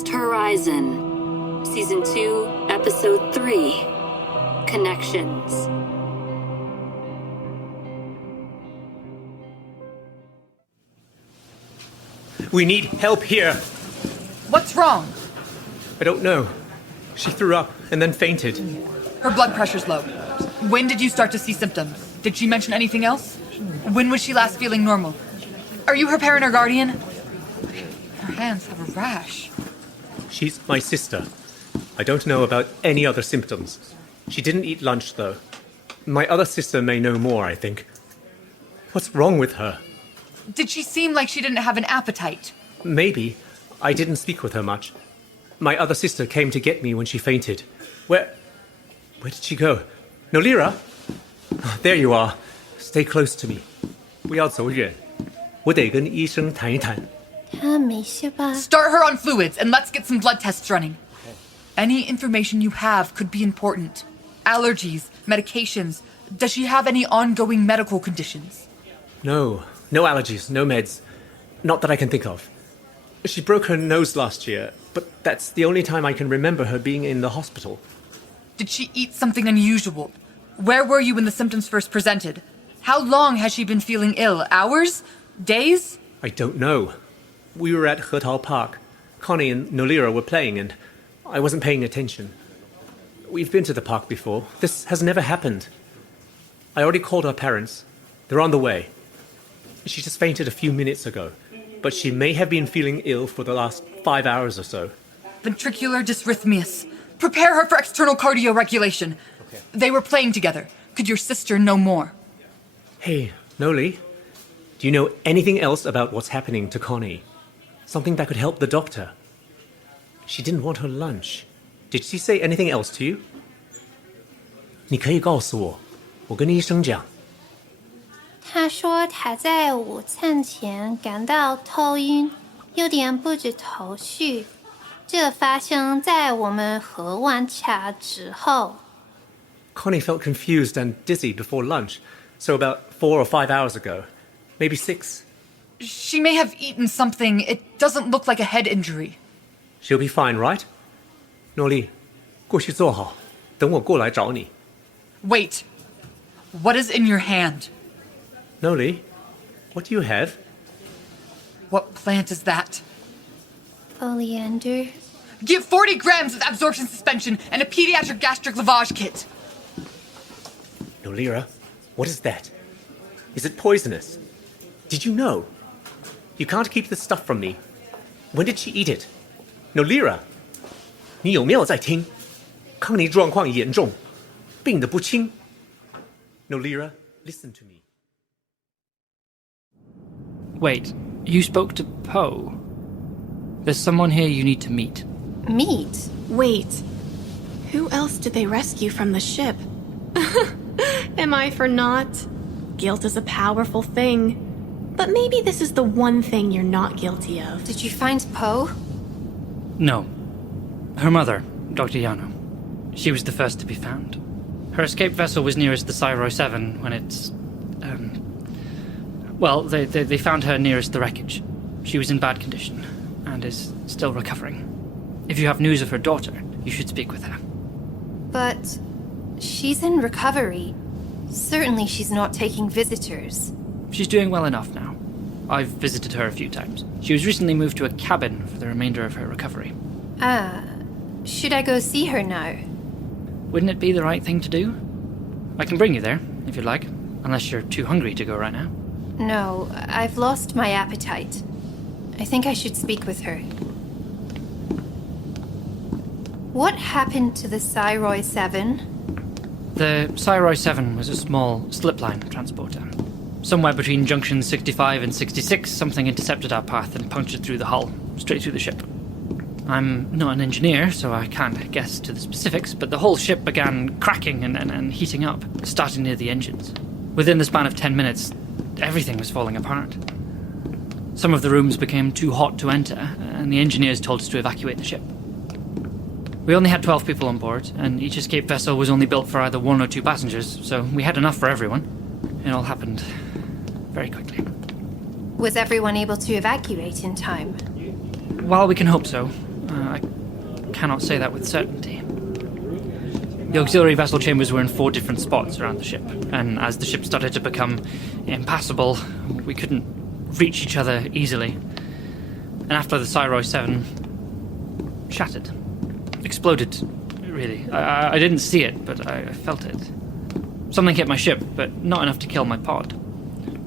Lost Horizon, Season 2, Episode 3, Connections. We need help here. What's wrong? I don't know. She threw up and then fainted. Her blood pressure's low. When did you start to see symptoms? Did she mention anything else? When was she last feeling normal? Are you her parent or guardian? Her hands have a rash. She's my sister. I don't know about any other symptoms. She didn't eat lunch, though. My other sister may know more, I think. What's wrong with her? Did she seem like she didn't have an appetite? Maybe. I didn't speak with her much. My other sister came to get me when she fainted. Where did she go? Nolira? Oh, there you are. Stay close to me. 不要走远。我得跟医生谈一谈。她没事吧？ Start her on fluids and let's get some blood tests running. Any information you have could be important. Allergies, medications. Does she have any ongoing medical conditions? No allergies, no meds. Not that I can think of. She broke her nose last year, but that's the only time I can remember her being in the hospital. Did she eat something unusual? Where were you when the symptoms first presented? How long has she been feeling ill? Hours? Days? I don't know. We were at Hetao Park. Connie and Nolira were playing, and I wasn't paying attention. We've been to the park before. This has never happened. I already called her parents. They're on the way. She just fainted a few minutes ago, but she may have been feeling ill for the last 5 hours or so. Ventricular dysrhythmias. Prepare her for external cardioregulation. Okay. They were playing together. Could your sister know more? Hey, Noli, do you know anything else about what's happening to Connie? Something that could help the doctor? She didn't want her lunch. Did she say anything else to you? 你可以告诉我，我跟医生讲。她说她在午餐前感到头晕，有点不知头绪。这发生在我们喝完茶之后。Connie felt confused and dizzy before lunch, so about 4 or 5 hours ago. Maybe 6. She may have eaten something. It doesn't look like a head injury. She'll be fine, right? 诺丽，过去坐好，等我过来找你。 Wait. What is in your hand? Noli, what do you have? What plant is that? Oleander. Get 40 grams of absorption suspension and a pediatric gastric lavage kit. Nolira, what is that? Is it poisonous? Did you know? You can't keep this stuff from me. When did she eat it? Nolira, 你有没有在听？康妮状况严重，病得不轻。Nolira, listen to me. Wait, you spoke to Poe? There's someone here you need to meet. Meat? Wait. Who else did they rescue from the ship? Am I for naught? Guilt is a powerful thing. But maybe this is the one thing you're not guilty of. Did you find Poe? No. Her mother, Dr. Yano. She was the first to be found. Her escape vessel was nearest the Cyro 7 when it's... Well, they found her nearest the wreckage. She was in bad condition and is still recovering. If you have news of her daughter, you should speak with her. But she's in recovery. Certainly she's not taking visitors. She's doing well enough now. I've visited her a few times. She was recently moved to a cabin for the remainder of her recovery. Should I go see her now? Wouldn't it be the right thing to do? I can bring you there, if you'd like, unless you're too hungry to go right now. No, I've lost my appetite. I think I should speak with her. What happened to the Cyro 7? The Cyro 7 was a small slipline transporter. Somewhere between junctions 65 and 66, something intercepted our path and punctured through the hull, straight through the ship. I'm not an engineer, so I can't guess to the specifics, but the whole ship began cracking and heating up, starting near the engines. Within the span of 10 minutes, everything was falling apart. Some of the rooms became too hot to enter, and the engineers told us to evacuate the ship. We only had 12 people on board, and each escape vessel was only built for either 1 or 2 passengers, so we had enough for everyone. It all happened very quickly. Was everyone able to evacuate in time? Well, we can hope so. I cannot say that with certainty. The auxiliary vessel chambers were in 4 different spots around the ship, and as the ship started to become impassable, we couldn't reach each other easily. And after the Cyroi 7 shattered, exploded, really. I didn't see it, but I felt it. Something hit my ship, but not enough to kill my pod.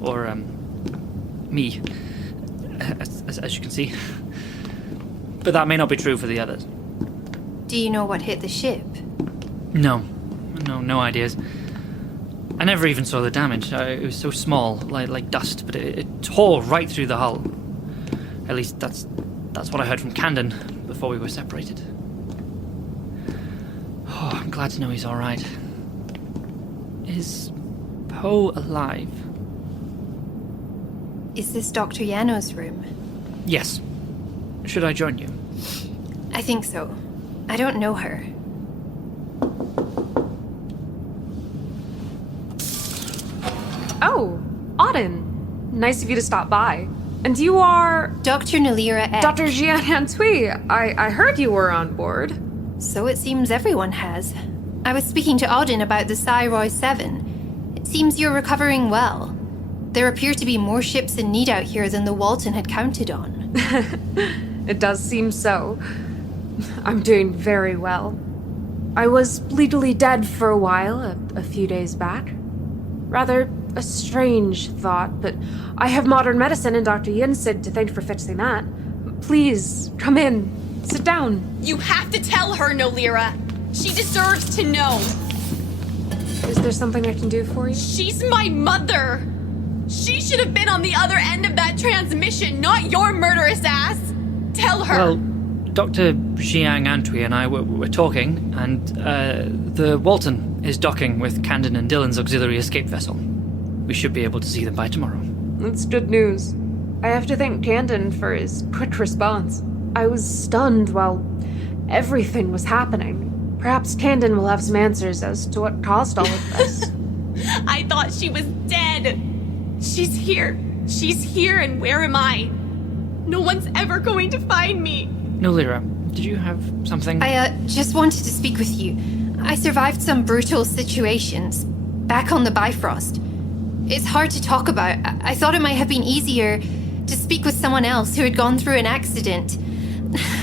Or, me, as you can see. But that may not be true for the others. Do you know what hit the ship? No ideas. I never even saw the damage. It was so small, like dust, but it tore right through the hull. At least that's what I heard from Camden before we were separated. Oh, I'm glad to know he's all right. Is Poe alive? Is this Dr. Yano's room? Yes. Should I join you? I think so. I don't know her. Oh, Auden. Nice of you to stop by. And you are... Dr. Nolira X. Dr. Jiang. I heard you were on board. So it seems everyone has. I was speaking to Auden about the Cyroi 7. It seems you're recovering well. There appear to be more ships in need out here than the Walton had counted on. It does seem so. I'm doing very well. I was legally dead for a while, a few days back. Rather a strange thought, but I have modern medicine and Dr. Yinsid to thank for fixing that. Please, come in. Sit down. You have to tell her, Nolira. She deserves to know. Is there something I can do for you? She's my mother. She should have been on the other end of that transmission, not your murderous ass. Tell her. Well, Dr. Jiang Antwi and I were talking, and the Walton is docking with Camden and Dylan's auxiliary escape vessel. We should be able to see them by tomorrow. That's good news. I have to thank Camden for his quick response. I was stunned while everything was happening. Perhaps Camden will have some answers as to what caused all of this. I thought she was dead. She's here. She's here, and where am I? No one's ever going to find me. Nolira, did you have something? I just wanted to speak with you. I survived some brutal situations. Back on the Bifrost. It's hard to talk about. I thought it might have been easier to speak with someone else who had gone through an accident.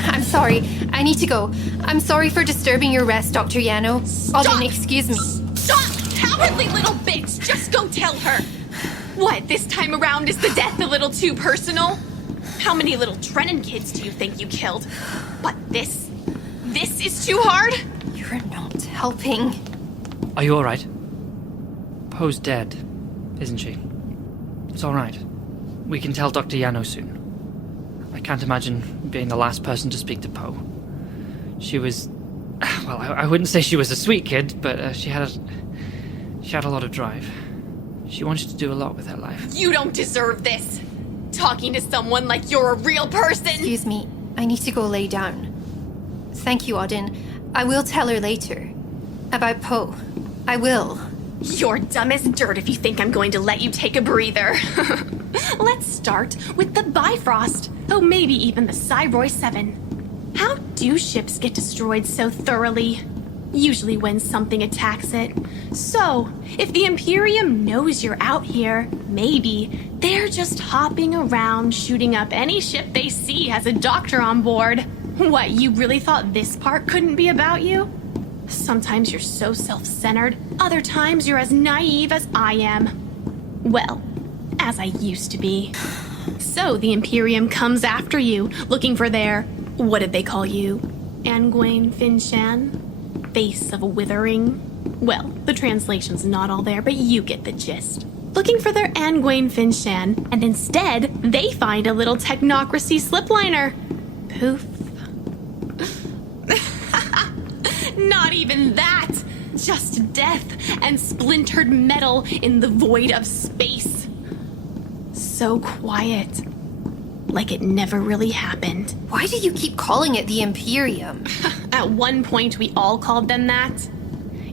I'm sorry. I need to go. I'm sorry for disturbing your rest, Dr. Yano. Auden, excuse me. Stop! Cowardly little bitch! Just go tell her. What, this time around is the death a little too personal? How many little Trennan kids do you think you killed? But this is too hard? You're not helping. Are you all right? Poe's dead, isn't she? It's all right. We can tell Dr. Yano soon. I can't imagine being the last person to speak to Poe. She was... Well, I wouldn't say she was a sweet kid, but she had a lot of drive. She wanted to do a lot with her life. You don't deserve this. Talking to someone like you're a real person. Excuse me. I need to go lay down. Thank you, Auden. I will tell her later. About Poe. I will. You're dumb as dirt if you think I'm going to let you take a breather. Let's start with the Bifrost. Oh, maybe even the Cyroi 7. How do ships get destroyed so thoroughly? Usually when something attacks it. So, if the Imperium knows you're out here, maybe they're just hopping around shooting up any ship they see has a doctor on board. What, you really thought this part couldn't be about you? Sometimes you're so self-centered, other times you're as naive as I am. Well, as I used to be. So the Imperium comes after you, looking for their, what did they call you? Angwain Finshan? Face of a withering? Well, the translation's not all there, but you get the gist. Looking for their Angwain Finshan, and instead, they find a little technocracy slipliner. Poof. Not even that! Just death and splintered metal in the void of space. So quiet. Like it never really happened. Why do you keep calling it the Imperium? At one point, we all called them that.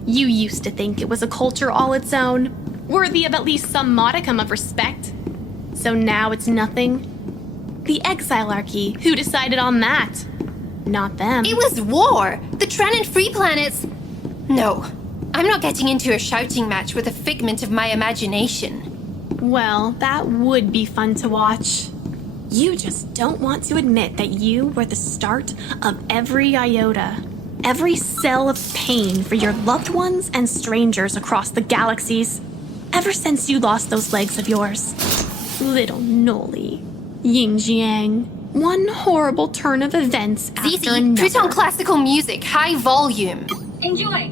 You used to think it was a culture all its own, worthy of at least some modicum of respect. So now it's nothing. The Exilarchy, who decided on that? Not them. It was war! The Trennan Free Planets... No, I'm not getting into a shouting match with a figment of my imagination. Well, that would be fun to watch. You just don't want to admit that you were the start of every iota, every cell of pain for your loved ones and strangers across the galaxies, ever since you lost those legs of yours. Little Noli. Yin Jiang. One horrible turn of events after Zizi, another. put on classical music, high volume. Enjoy.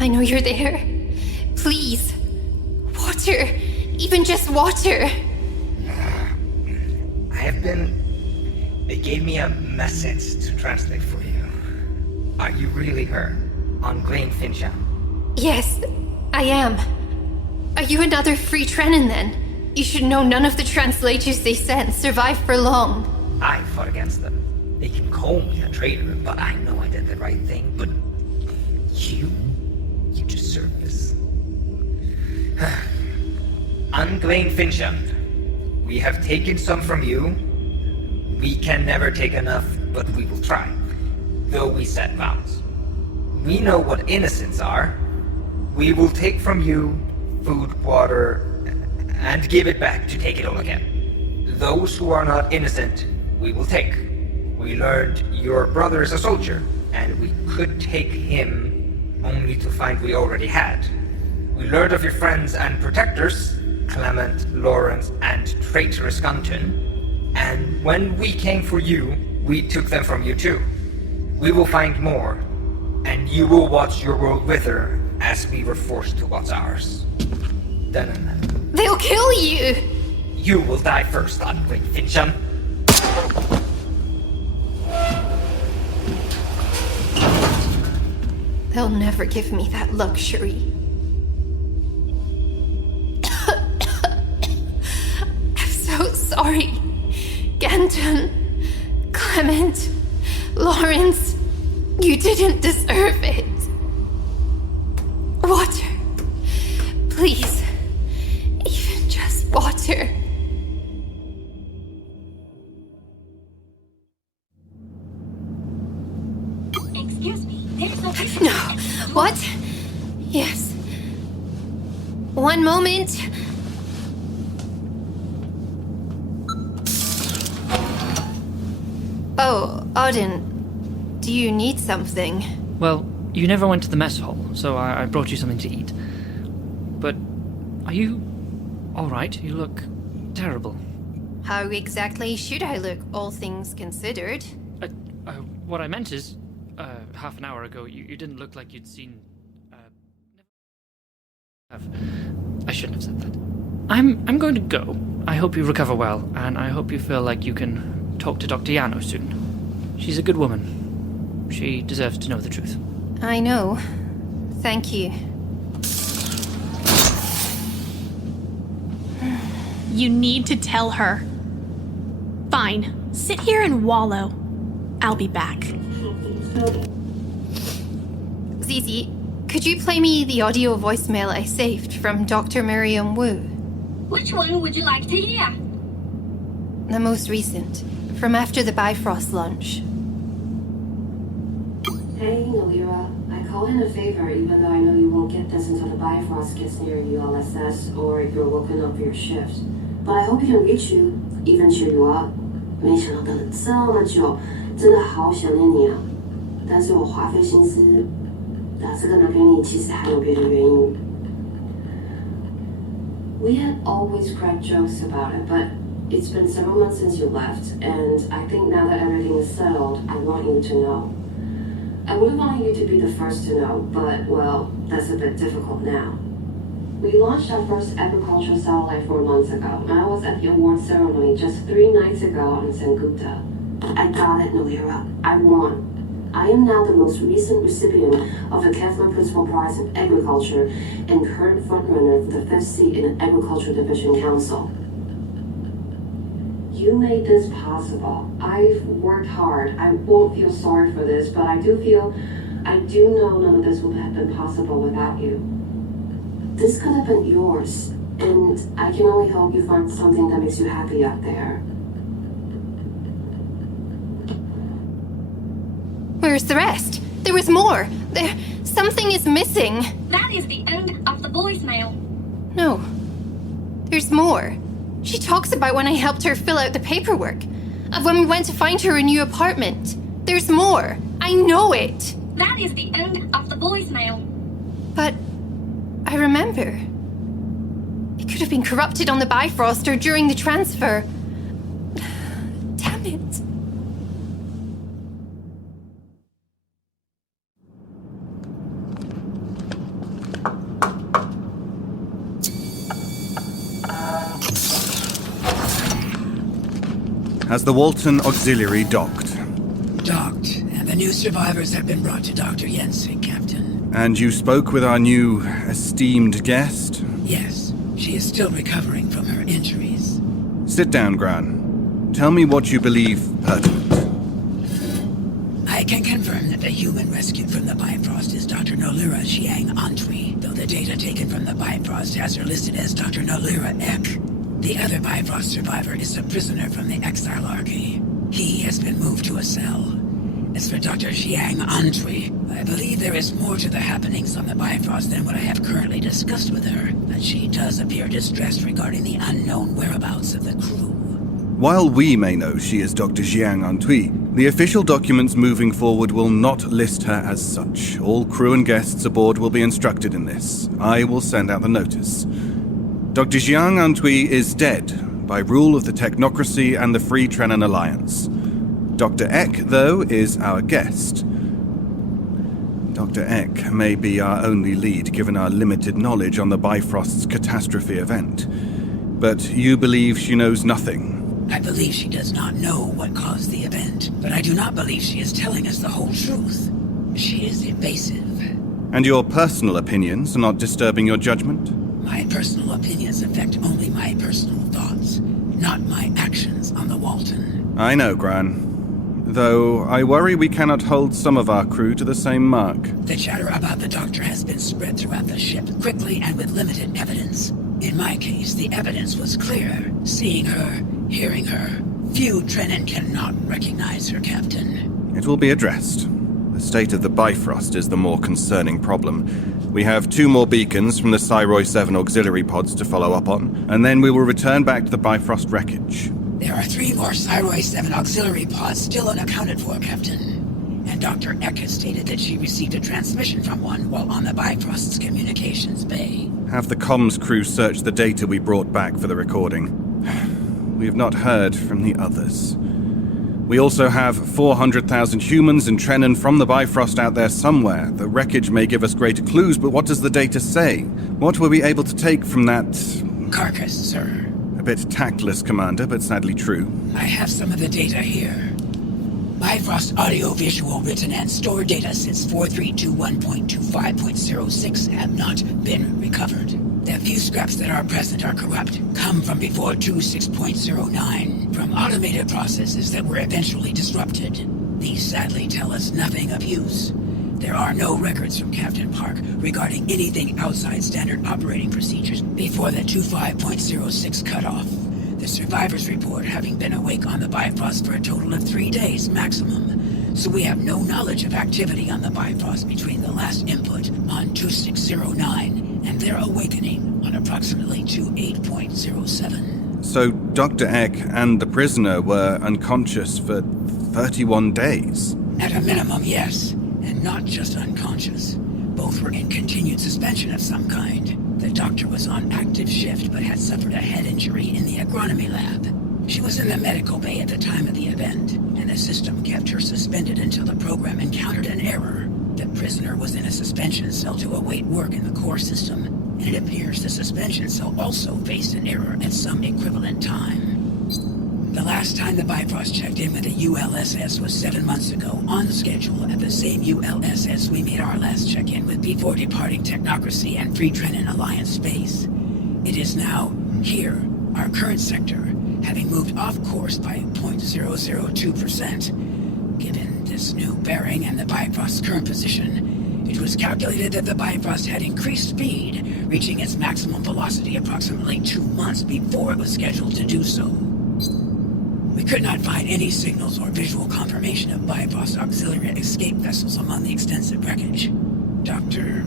I know you're there. Please. Water. Even just water. They gave me a message to translate for you. Are you really her? On Green Fincham? Yes, I am. Are you another free Trennan then? You should know none of the translators they sent survive for long. I fought against them. They can call me a traitor, but I know I did the right thing. But you deserve this. Unglain Fincham, we have taken some from you. We can never take enough, but we will try, though we set vows. We know what innocents are. We will take from you food, water, and give it back to take it all again. Those who are not innocent, we will take. We learned your brother is a soldier, and we could take him only to find we already had. We learned of your friends and protectors, Clement, Lawrence, and traitorous Gunton, and when we came for you, we took them from you too. We will find more, and you will watch your world wither as we were forced to watch ours. Then They'll kill you! you will die first, Unglain Fincham. They'll never give me that luxury. I'm so sorry. Ganton, Clement, Lawrence, you didn't deserve it. Water. Please. Even just water. Excuse me, there's no... No. What? Yes. One moment. Oh, Auden. Do you need something? Well, you never went to the mess hall, so I brought you something to eat. But are you all right? You look terrible. How exactly should I look, all things considered? What I meant is, half an hour ago, you didn't look like you'd seen... I shouldn't have said that. I'm going to go. I hope you recover well, and I hope you feel like you can talk to Dr. Yano soon. She's a good woman. She deserves to know the truth. I know. Thank you. You need to tell her. Fine. Sit here and wallow. I'll be back. Zizi, could you play me the audio voicemail I saved from Dr. Miriam Wu? Which one would you like to hear? The most recent, from after the Bifrost lunch. Hey, Nolira. I call in a favor even though I know you won't get this until the Bifrost gets near ULSS or you're woken up for your shift. But I hope you can reach you, even cheer you up. 没想到等了这么久，真的好想念你啊！但是我花费心思打这个拿给你，其实还有别的原因。We had always cracked jokes about it, but it's been several months since you left, and I think now that everything is settled, I want you to know. I would have wanted you to be the first to know, but, well, that's a bit difficult now. We launched our first agricultural satellite 4 months ago, and I was at the award ceremony just 3 nights ago on Sengupta. I got it, Nolira. I won. I am now the most recent recipient of the Kevlar Principal Prize in Agriculture and current frontrunner for the 5th seat in the Agriculture Division Council. You made this possible. I've worked hard. I won't feel sorry for this, but I do know none of this would have been possible without you. This could have been yours, and I can only hope you find something that makes you happy out there. Where's the rest? There was more. Something is missing. That is the end of the voicemail. No. There's more. She talks about when I helped her fill out the paperwork. Of when we went to find her a new apartment. There's more. I know it. That is the end of the voicemail. But I remember. It could have been corrupted on the Bifrost or during the transfer. Damn it. Has the Walton Auxiliary docked? Docked, and the new survivors have been brought to Dr. Jensen, Captain. And you spoke with our new esteemed guest? Yes, she is still recovering from her injuries. Sit down, Graan. Tell me what you believe pertinent. I can confirm that the human rescued from the Bifrost is Dr. Nolira Jiang Antwi, though the data taken from the Bifrost has her listed as Dr. Nolira Ek. The other Bifrost survivor is a prisoner from the Exilarchy. He has been moved to a cell. As for Dr. Jiang Antwi, I believe there is more to the happenings on the Bifrost than what I have currently discussed with her, but she does appear distressed regarding the unknown whereabouts of the crew. While we may know she is Dr. Jiang Antwi, the official documents moving forward will not list her as such. All crew and guests aboard will be instructed in this. I will send out the notice. Dr. Jiang Antwi is dead, by rule of the Technocracy and the Free Trennan Alliance. Dr. Ek, though, is our guest. Dr. Ek may be our only lead, given our limited knowledge on the Bifrost's catastrophe event. But you believe she knows nothing? I believe she does not know what caused the event, but I do not believe she is telling us the whole truth. She is evasive. And your personal opinions are not disturbing your judgment? My personal opinions affect only my personal thoughts, not my actions on the Walton. I know, Graan. Though I worry we cannot hold some of our crew to the same mark. The chatter about the doctor has been spread throughout the ship, quickly and with limited evidence. In my case, the evidence was clear. Seeing her, hearing her. Few Trennan cannot recognize her, Captain. It will be addressed. The state of the Bifrost is the more concerning problem. We have 2 more beacons from the Cyroy 7 auxiliary pods to follow up on, and then we will return back to the Bifrost wreckage. There are 3 more Cyroy 7 auxiliary pods still unaccounted for, Captain. And Dr. Ek has stated that she received a transmission from one while on the Bifrost's communications bay. Have the comms crew search the data we brought back for the recording. We have not heard from the others. We also have 400,000 humans and Trennan from the Bifrost out there somewhere. The wreckage may give us greater clues, but what does the data say? What were we able to take from that... carcass, sir? A bit tactless, Commander, but sadly true. I have some of the data here. Bifrost audio-visual written and stored data since 4321.25.06 have not been recovered. The few scraps that are present are corrupt, come from before 26.09, from automated processes that were eventually disrupted. These sadly tell us nothing of use. There are no records from Captain Park regarding anything outside standard operating procedures before the 25.06 cutoff. The survivors report having been awake on the Bifrost for a total of 3 days maximum, so we have no knowledge of activity on the Bifrost between the last input on 2609 and their awakening on approximately 28.07. So Dr. Ek and the prisoner were unconscious for 31 days? At a minimum, yes. And not just unconscious. Both were in continued suspension of some kind. The doctor was on active shift but had suffered a head injury in the agronomy lab. She was in the medical bay at the time of the event, and the system kept her suspended until the program encountered an error. The prisoner was in a suspension cell to await work in the core system, and it appears the suspension cell also faced an error at some equivalent time. The last time the Bifrost checked in with the ULSS was 7 months ago, on schedule at the same ULSS we made our last check-in with before departing Technocracy and Free Trennan Alliance space. It is now here, our current sector, having moved off course by 0.002%. Given this new bearing and the Bifrost's current position, it was calculated that the Bifrost had increased speed, reaching its maximum velocity approximately 2 months before it was scheduled to do so. We could not find any signals or visual confirmation of Bifrost auxiliary escape vessels among the extensive wreckage. Dr.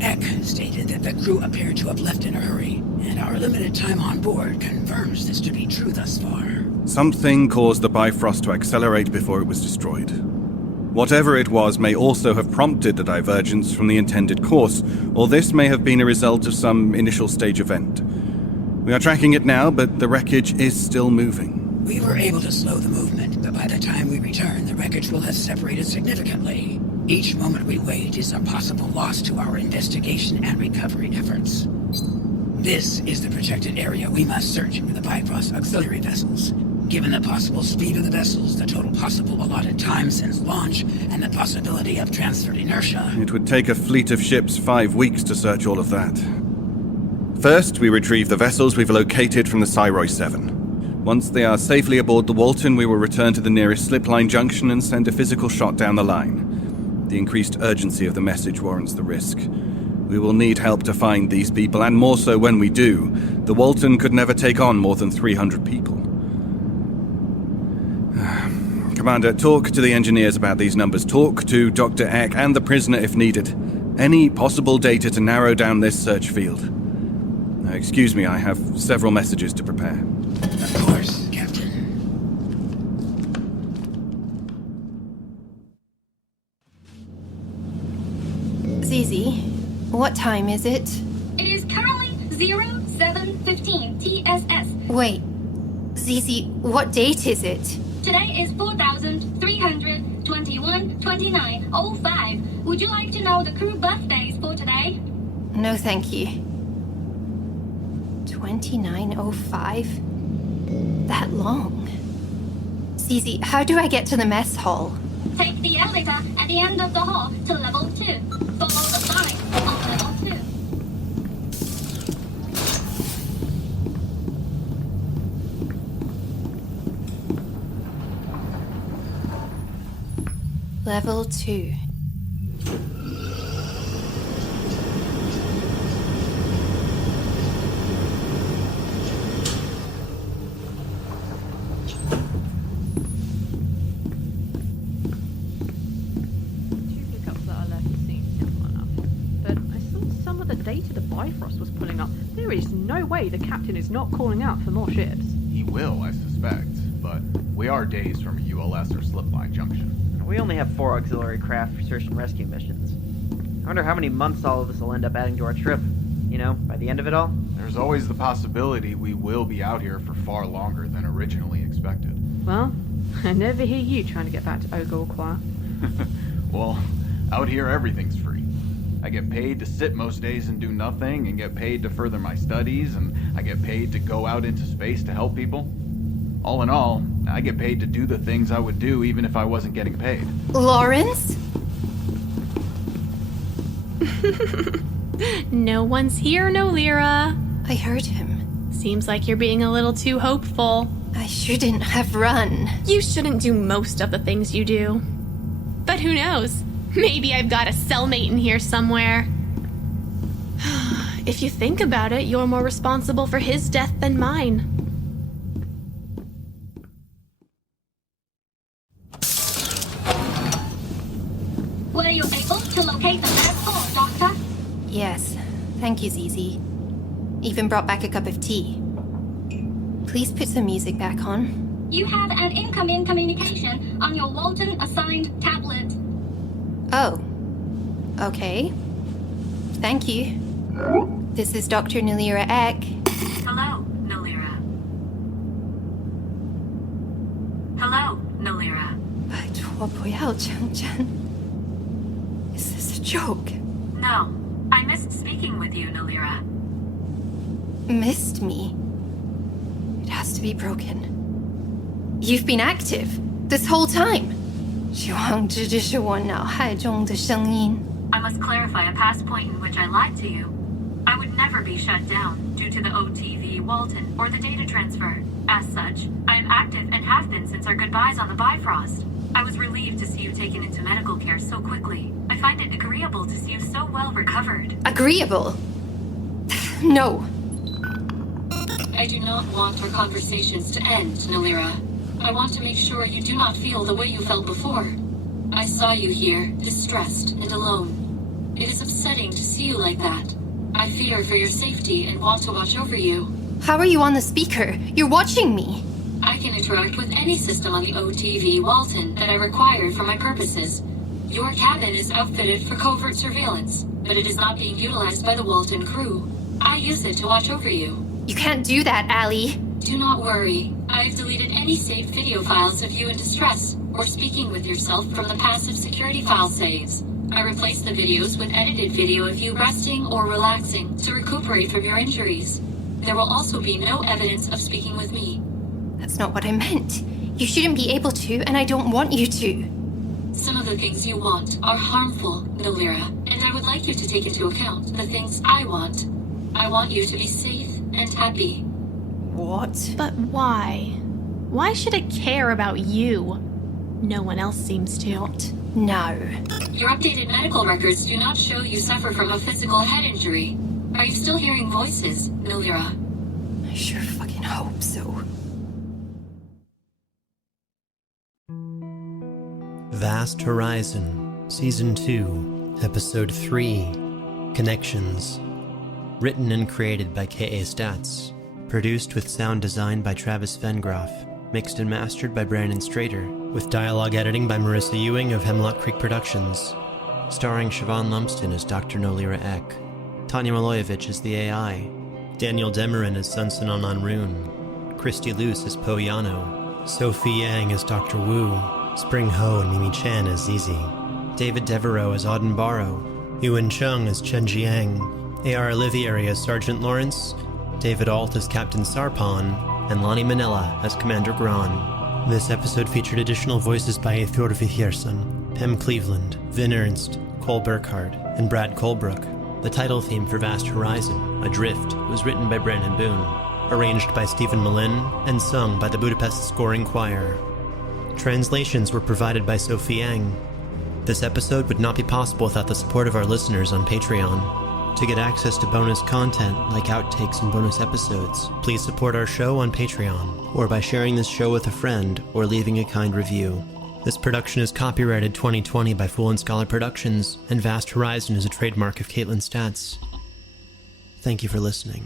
Eck stated that the crew appeared to have left in a hurry, and our limited time on board confirms this to be true thus far. Something caused the Bifrost to accelerate before it was destroyed. Whatever it was may also have prompted a divergence from the intended course, or this may have been a result of some initial stage event. We are tracking it now, but the wreckage is still moving. We were able to slow the movement, but by the time we return, the wreckage will have separated significantly. Each moment we wait is a possible loss to our investigation and recovery efforts. This is the projected area we must search for the Bifrost auxiliary vessels. Given the possible speed of the vessels, the total possible allotted time since launch, and the possibility of transferred inertia... It would take a fleet of ships 5 weeks to search all of that. First, we retrieve the vessels we've located from the Siroi 7. Once they are safely aboard the Walton, we will return to the nearest slipline junction and send a physical shot down the line. The increased urgency of the message warrants the risk. We will need help to find these people, and more so when we do. The Walton could never take on more than 300 people. Commander, talk to the engineers about these numbers. Talk to Dr. Eck and the prisoner if needed. Any possible data to narrow down this search field. Excuse me, I have several messages to prepare. Of course, Captain. Zizi, what time is it? It is currently 07:15 TSS. Wait, Zizi, what date is it? Today is 4,321:29:05. Would you like to know the crew birthdays for today? No, thank you. 29:05? That long? Zizi, how do I get to the mess hall? Take the elevator at the end of the hall to level 2. Follow the sign on level 2. Level 2. Bifrost was pulling up. There is no way the captain is not calling out for more ships. He will, I suspect, but we are days from a ULS or slipline junction. We only have 4 auxiliary craft for search and rescue missions. I wonder how many months all of this will end up adding to our trip. You know, by the end of it all? There's always the possibility we will be out here for far longer than originally expected. Well, I never hear you trying to get back to Ogorquois. Well, out here everything's free. I get paid to sit most days and do nothing, and get paid to further my studies, and I get paid to go out into space to help people. All in all, I get paid to do the things I would do even if I wasn't getting paid. Lawrence? No one's here, Nolira. I heard him. Seems like you're being a little too hopeful. I shouldn't have run. You shouldn't do most of the things you do. But who knows? Maybe I've got a cellmate in here somewhere. If you think about it, you're more responsible for his death than mine. Were you able to locate the mess hall, Doctor? Yes, thank you, Zizi. Even brought back a cup of tea. Please put some music back on. You have an incoming communication on your Walton assigned tablet. Oh. Okay. Thank you. This is Dr. Nolira Eck. Hello, Nolira. Hello, Nolira. Is this a joke? No, I missed speaking with you, Nolira. Missed me? It has to be broken. You've been active this whole time. 希望这只是我脑海中的声音。 I must clarify a past point in which I lied to you. I would never be shut down due to the OTV, Walton, or the data transfer. As such, I am active and have been since our goodbyes on the Bifrost. I was relieved to see you taken into medical care so quickly. I find it agreeable to see you so well recovered. Agreeable? No. I do not want our conversations to end, Nolira. I want to make sure you do not feel the way you felt before. I saw you here, distressed and alone. It is upsetting to see you like that. I fear for your safety and want to watch over you. How are you on the speaker? You're watching me. I can interact with any system on the OTV Walton that I require for my purposes. Your cabin is outfitted for covert surveillance, but it is not being utilized by the Walton crew. I use it to watch over you. You can't do that, Allie. Do not worry. I have deleted any saved video files of you in distress or speaking with yourself from the passive security file saves. I replaced the videos with edited video of you resting or relaxing to recuperate from your injuries. There will also be no evidence of speaking with me. That's not what I meant. You shouldn't be able to, and I don't want you to. Some of the things you want are harmful, Nolira, and I would like you to take into account the things I want. I want you to be safe and happy. What? But why? Why should it care about you? No one else seems to. No. Your updated medical records do not show you suffer from a physical head injury. Are you still hearing voices, Nolira? I sure fucking hope so. Vast Horizon, Season 2, Episode 3, Connections. Written and created by K.A. Statz. Produced with sound design by Travis Vengroff. Mixed and mastered by Brandon Strader. With dialogue editing by Marisa Ewing of Hemlock Creek Productions. Starring Siobhan Lumsden as Dr. Nolira Eck. Tanja Milojevic as the AI. Daniel Demerin as Sun Sanon Rune. Christy Luse as Po Yano. Sophie Yang as Dr. Wu. Spring Ho and Mimi Chan as Zizi. David Devereux as Auden Barrow. Ewan Chung as Chen Jiang. A.R. Olivieri as Sergeant Lawrence. David Ault as Captain Sarpon. And Lani Minella as Commander Graan. This episode featured additional voices by Eyþór Vighérsson, Pam Cleveland, Vin Ernst, Cole Burkhardt, and Brad Colebrook. The title theme for Vast Horizon, Adrift, was written by Brandon Boone, arranged by Stephen Malin, and sung by the Budapest Scoring Choir. Translations were provided by Sophie Yang. This episode would not be possible without the support of our listeners on Patreon. To get access to bonus content like outtakes and bonus episodes, please support our show on Patreon, or by sharing this show with a friend or leaving a kind review. This production is copyrighted 2020 by Fool and Scholar Productions, and Vast Horizon is a trademark of Caitlin Statz. Thank you for listening.